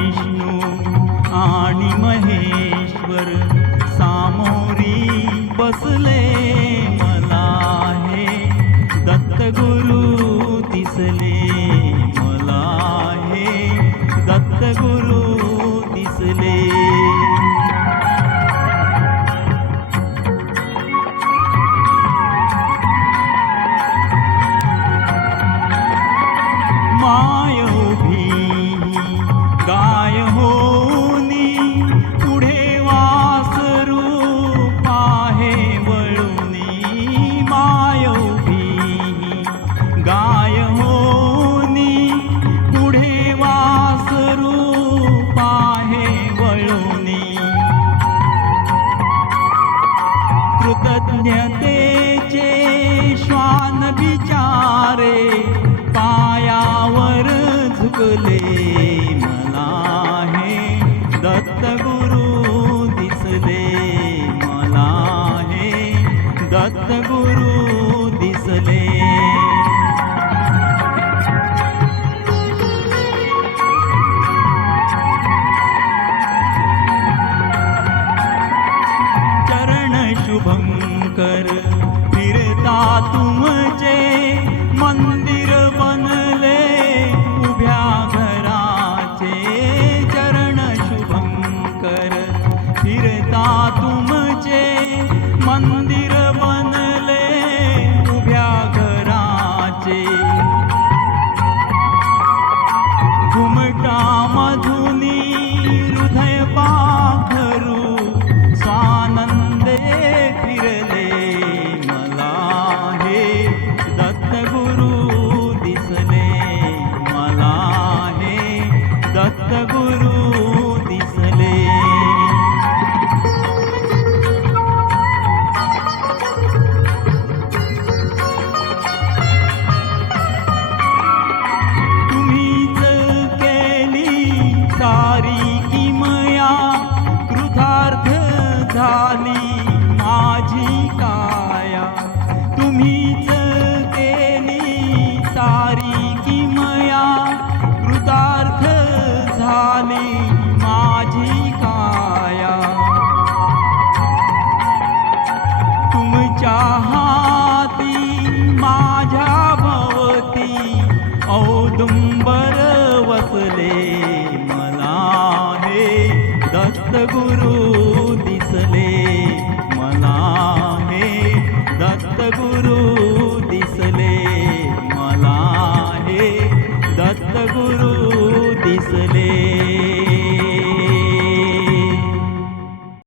विष्णू आणि महेश्वर सामोरी बसले. दत्तगुरु दिसले दिसदे मा दत्तगुरु दिसले चरणशुभङ्कर ಮಾತಾ सारी किमया कृतार्थ झाली माझी काया. तुम्हीच केली सारी किमया कृतार्थ झाली माझी काया. तुमच्या हाती माझ्या भवती औदुंबर वसले. दत्त गुरु दिसले. मला हे दत्त गुरु दिसले. मला हे दत्त गुरु